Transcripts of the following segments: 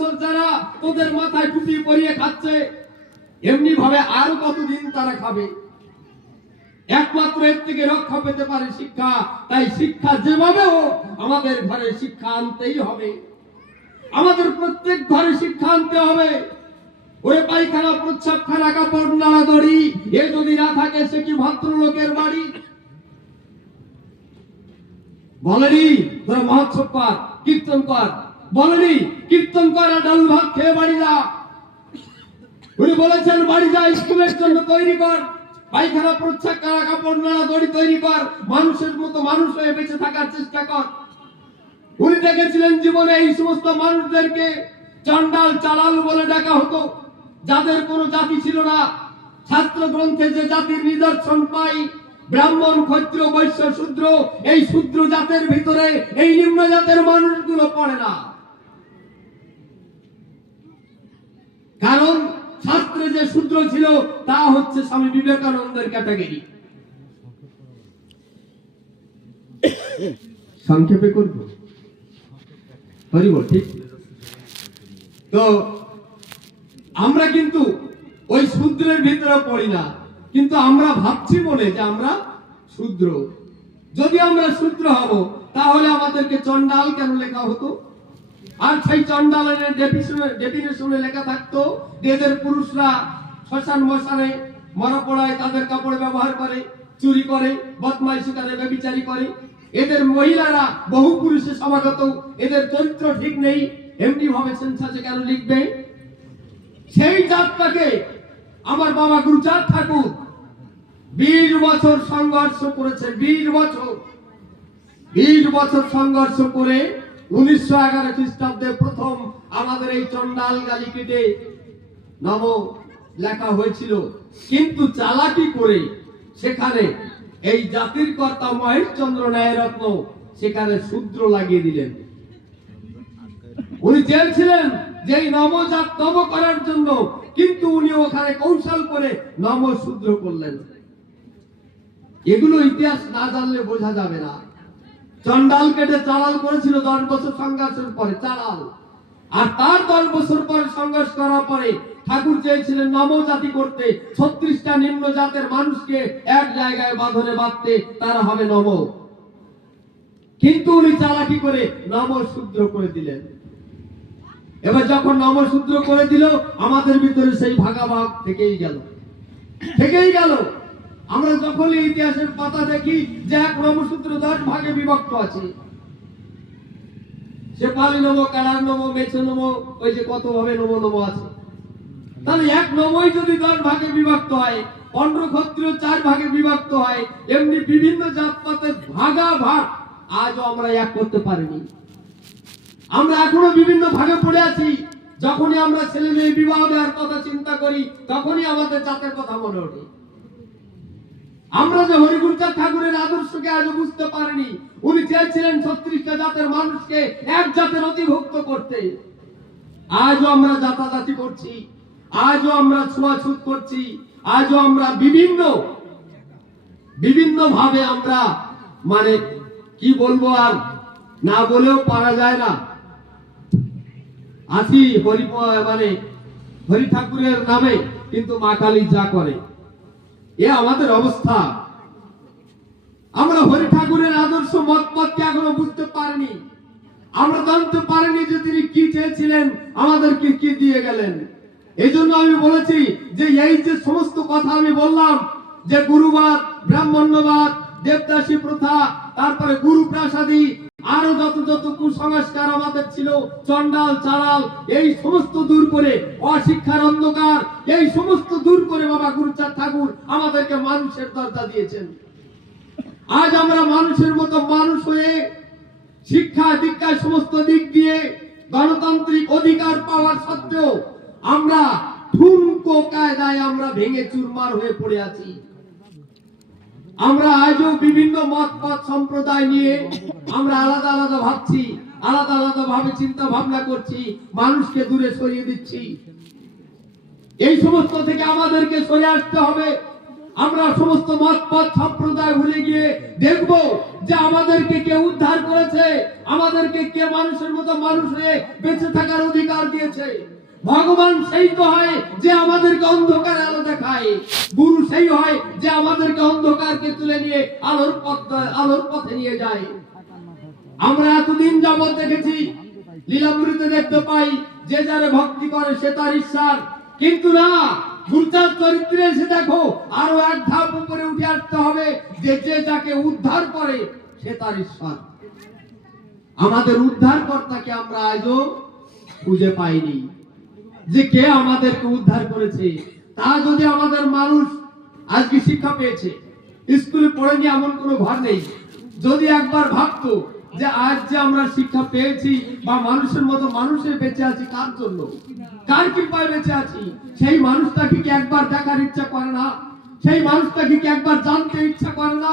বছর যারা তোদের মাথায় টুপি পরিয়ে খাচ্ছে, এমনি ভাবে আরো কতদিন তারা খাবে? একমাত্র এর থেকে রক্ষা পেতে পারে শিক্ষা। তাই শিক্ষা যেভাবে হোক আমাদের ঘরে শিক্ষা আনতেই হবে। আমাদের প্রত্যেক ঘরে শিক্ষা আনতে হবে। ওরে পায়খানা, প্রস্রাবখানা, কাপড় নাড়া দড়ি, এ যদি না থাকে সে কি ভদ্রলোকের বাড়ি? বলেনি তোরা মহোৎসব কর, কীর্তন কর, বলেনি কীর্তন কর আর ডাল ভাত খেয়ে বাড়ি যা। উনি বলেছেন বাড়ি যা, স্কুলের জন্য তৈরি কর, পায়খানা, প্রস্রাবখানা, কাপড় নাড়া দড়ি তৈরি কর, মানুষের মতো মানুষ হয়ে বেঁচে থাকার চেষ্টা কর। উনি দেখেছিলেন জীবনে এই সমস্ত মানুষদেরকে চন্ডাল, চালাল বলে ডাকা হতো, যাদের কোনো জাতি ছিল না। শাস্ত্র গ্রন্থে যে জাতির নিদর্শন পাই, ব্রাহ্মণ, ক্ষত্রিয়, বৈশ্য, শূদ্র, এই শূদ্র জাতের ভিতরে এই নিম্ন জাতের মানুষগুলো পড়ে না। কারণ শাস্ত্রে যে শূদ্র ছিল তা হচ্ছে স্বামী বিবেকানন্দের ক্যাটাগরি। সংক্ষেপে করব, ঠিক? তো আমরা কিন্তু ওই শূদ্রের ভিতরে পড়ি না, কিন্তু আমরা ভাবছি মনে যে আমরা শূদ্র। যদি আমরা শূদ্র হব তাহলে আমাদেরকে চন্ডাল কেন লেখা হতো? আর সেই চন্ডালের ডেফিনেশনে লেখা থাকতো এদের পুরুষরা শ্মশান মশানে মরা পড়ায় তাদের কাপড় ব্যবহার করে, চুরি করে, বদমাইশি করে, ব্যভিচারী করে। এদের মহিলারা বহু পুরুষে সমাগত, এদের চরিত্র ঠিক নেই। এমনি ভাবে সেন্সাসে কেন লিখবে? সেই জাতটাকে আমার বাবা গুরুচাঁদ ঠাকুর 20 বছর সংঘর্ষ করেছে। 20 বছর সংঘর্ষ করে 1911 খ্রিস্টাব্দে প্রথম আমাদের এই চন্ডাল গালি কেটে নব লেখা হয়েছিল। কিন্তু চালাকি করে সেখানে এই জাতির কর্তা মহেশচন্দ্র ন্যায়রত্ন সেখানে শূদ্র লাগিয়ে দিলেন। উনি চেয়েছিলেন যে এই নবজাত নব করার জন্য, কিন্তু উনি ওখানে কৌশল করে নব শূদ্র করলেন। এগুলো ইতিহাস না জানলে বোঝা যাবে না। চন্ডাল কেটে চালাল করেছিল 10 বছর সংঘর্ষের পরে চালাল, আর তার 10 বছর পরে সংঘর্ষ করার পরে ঠাকুর চেয়েছিলেন নবজাতি করতে, 36টা নিম্ন জাতের মানুষকে এক জায়গায় বাঁধনে বাঁধতে, তারা হবে নব। কিন্তু উনি চালাকি করে নব শূদ্র করে দিলেন। এবার যখন নমশূদ্র করে দিল, আমাদের ভিতরে সেই ভাগাভাগ থেকেই গেল। আমরা যখন ইতিহাসের পাতা দেখি যে এক নমশূদ্র 10 ভাগে বিভক্ত আছে, সে পালি নম, কালার নম, মেছে নম, ওই যে কত ভাবে নম আছে। তাহলে এক নমই যদি 10 ভাগে বিভক্ত হয়, 15 ক্ষত্রিয় 4 ভাগে বিভক্ত হয়, এমনি বিভিন্ন জাতপাতের ভাগাভাগ আজও আমরা এক করতে পারিনি। আমরা এখনো বিভিন্ন ভাগে পড়ে আছি। যখনই আমরা ছেলে মেয়ে বিবাহ দেওয়ার কথা চিন্তা করি, তখনই আমাদের জাতের কথা মনে ওঠে। আমরা যে হরিগুরুচাঁদ ঠাকুরের আদর্শকে আজও বুঝতে পারিনি। উনি চেয়েছিলেন 36টা জাতের মানুষকে এক জাতের অধিভুক্ত করতে। আজও আমরা জাতাজাতি করছি, আজও আমরা ছোঁয়াছুত করছি, আজও আমরা বিভিন্ন ভাবে আমরা মানে কি বলবো, আর না বলেও পারা যায় না। আছি হরি ঠাকুরের নামে, কিন্তু মা কালী যা করে, এ আমাদের অবস্থা। আমরা হরি ঠাকুরের আদর্শ মতকে এখনো বুঝতে পারিনি। আমরা জানতে পারিনি যে তিনি কি চেয়েছিলেন, আমাদেরকে কি দিয়ে গেলেন। এই জন্য আমি বলেছি যে এই যে সমস্ত কথা আমি বললাম, যে গুরুবাদ, ব্রাহ্মণ্যবাদ, দেবদাসী প্রথা, তারপরে গুরু প্রাসাদী, আরো যত কুসংস্কার আমাদের ছিল, চন্ডাল, চালাল, এই সমস্ত দূর করে, অশিক্ষার অন্ধকার, এই সমস্ত দূর করে বাবা গুরুচাঁদ ঠাকুর আমাদেরকে মানুষের দরজা দিয়েছেন। আজ আমরা মানুষের মতো মানুষ হয়ে শিক্ষা দীক্ষায় সমস্ত দিক দিয়ে গণতান্ত্রিক অধিকার পাওয়ার সত্ত্বেও আমরা ঠুনকো কায়দায় আমরা ভেঙে চুরমার হয়ে পড়ে আছি। আমরা আজও বিভিন্ন মত সম্প্রদায় নিয়ে আমরা আলাদা ভাবছি, আলাদা ভাবে চিন্তা ভাবনা করছি, মানুষকে দূরে সরিয়ে দিচ্ছি। এই সমস্ত থেকে আমাদেরকে সরে আসতে হবে। আমরা সমস্ত মত পথ সম্প্রদায় ভুলে গিয়ে দেখব যে আমাদেরকে কে উদ্ধার করেছে, আমাদেরকে কে মানুষের মতো মানুষ হয়ে বেঁচে থাকার অধিকার দিয়েছে। ভগবান সেই তো হয় যে আমাদেরকে অন্ধকারে আলো দেখায়, গুরু সেই হয় যে আমাদেরকে অন্ধকারকে তুলে নিয়ে আলোর পথে নিয়ে যায়। আমরা এতদিন যাবৎ দেখেছি, লীলামৃতে দেখতে পাই যে যারে ভক্তি করে সে তার ঈশ্বর, কিন্তু না, গুরুচাঁদ চরিত্রে এসে দেখো আরো এক ধাপ উপরে উঠে আসতে হবে যে যে যাকে উদ্ধার করে সে তার ঈশ্বর। আমাদের উদ্ধারকর্তাকে আমরা আজও খুঁজে পাইনি, যে কে আমাদেরকে উদ্ধার করেছে। তা যদি আমাদের মানুষ আজকে শিক্ষা পেয়েছে, স্কুলে পড়েনি এমন কোনো ঘর নেই, যদি একবার ভাবতো যে আজ যে আমরা শিক্ষা পেয়েছি বা মানুষের মতো মানুষের বেঁচে আছি কার জন্য, কার কৃপায় বেঁচে আছি, সেই মানুষটাকে কি একবার দেখার ইচ্ছা করে না? সেই মানুষটাকে কি একবার জানতে ইচ্ছা করে না?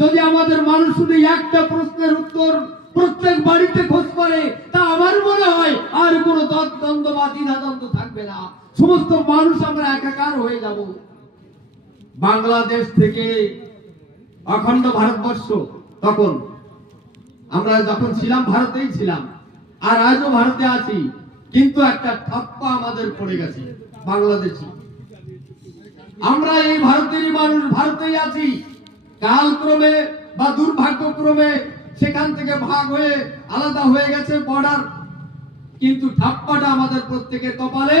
যদি আমাদের মানুষ শুধু একটা প্রশ্নের উত্তর প্রত্যেক বাড়িতে খোঁজ করে, তা আমার মনে হয় আর কোনো দ্বন্দ্ব বা দ্বিধাদ্বন্দ্ব থাকবে না। সমস্ত মানুষ আমরা একাকার হয়ে যাব। বাংলাদেশ থেকে অখণ্ড ভারতবর্ষ, তখন আমরা যখন ছিলাম ভারতেই ছিলাম, আর আজও ভারতে আছি, কিন্তু একটা ঠাপ্পা আমাদের পড়ে গেছে বাংলাদেশে। আমরা এই ভারতেরই মানুষ, ভারতেই আছি, কালক্রমে বা দুর্ভাগ্যক্রমে সেখান থেকে ভাগ হয়ে আলাদা হয়ে গেছে বর্ডার, কিন্তু ঠাপ্পাটা আমাদের প্রত্যেকের কপালে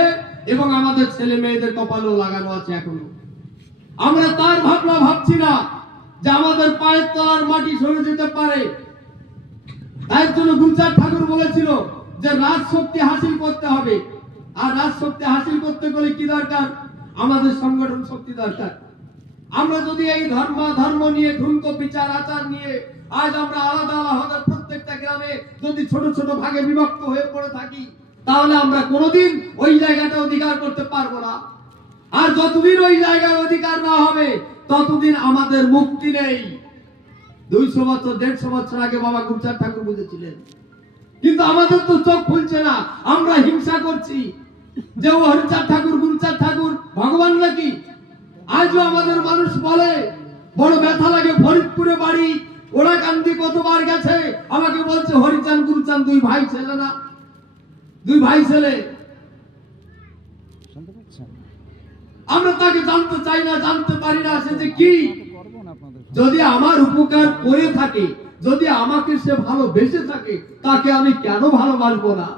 এবং আমাদের ছেলে মেয়েদের কপালেও লাগানো আছে এখনো। আমরা তার ভাবনা ভাবছি না যে আমাদের পায়ের তলার মাটি সরে যেতে পারে। তাই জন্য গুরুচাঁদ ঠাকুর বলেছিল যে রাজশক্তি হাসিল করতে হবে, আর রাজশক্তি হাসিল করতে গেলে কি দরকার? আমাদের সংগঠন শক্তি দরকার। আমরা যদি এই ধর্ম নিয়ে ঠুনকো বিচার আচার নিয়ে আজ আমরা আলাদা আলাদা প্রত্যেকটা গ্রামে যদি ছোট ছোট ভাগে বিভক্ত হয়ে পড়ে থাকি, তাহলে আমরা কোনোদিন ওই জায়গাটা অধিকার করতে পারবো না। আর যতদিন ওই জায়গার অধিকার না হবে ততদিন আমাদের মুক্তি নেই। 200 বছর 150 বছর আগে বাবা গুরুচাঁদ ঠাকুর বুঝেছিলেন, কিন্তু আমাদের তো চোখ খুলছে না। আমরা হিংসা করছি যে ও হরিচাঁদ ঠাকুর গুরুচাঁদ ঠাকুর ভগবান নাকি। আজও আমাদের মানুষ বলে, বড় ব্যথা লাগে, ফরিদপুরে বাড়ি, ওরাকান্দি কতবার গেছে, আমাকে বলছে হরিচাঁদ গুরুচাঁদ দুই ভাই ছেলে না, দুই ভাই ছেলে। আমরা তাকে জানতে চাই না, জানতে পারি না সে যে কি। যদি আমার উপকার করে থাকে, যদি আমাকে সে ভালোবেসে থাকে, তাকে আমি কেন ভালোবাসবো না?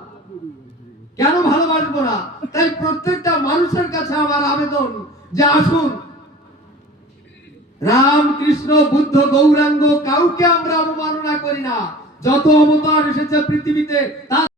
কেন ভালোবাসবো না? তাই প্রত্যেকটা মানুষের কাছে আমার আবেদন যে আসুন, রাম কৃষ্ণ বুদ্ধ গৌরাঙ্গ কাউকে আমরা অবমাননা করি না। যত অবতার এসেছে পৃথিবীতে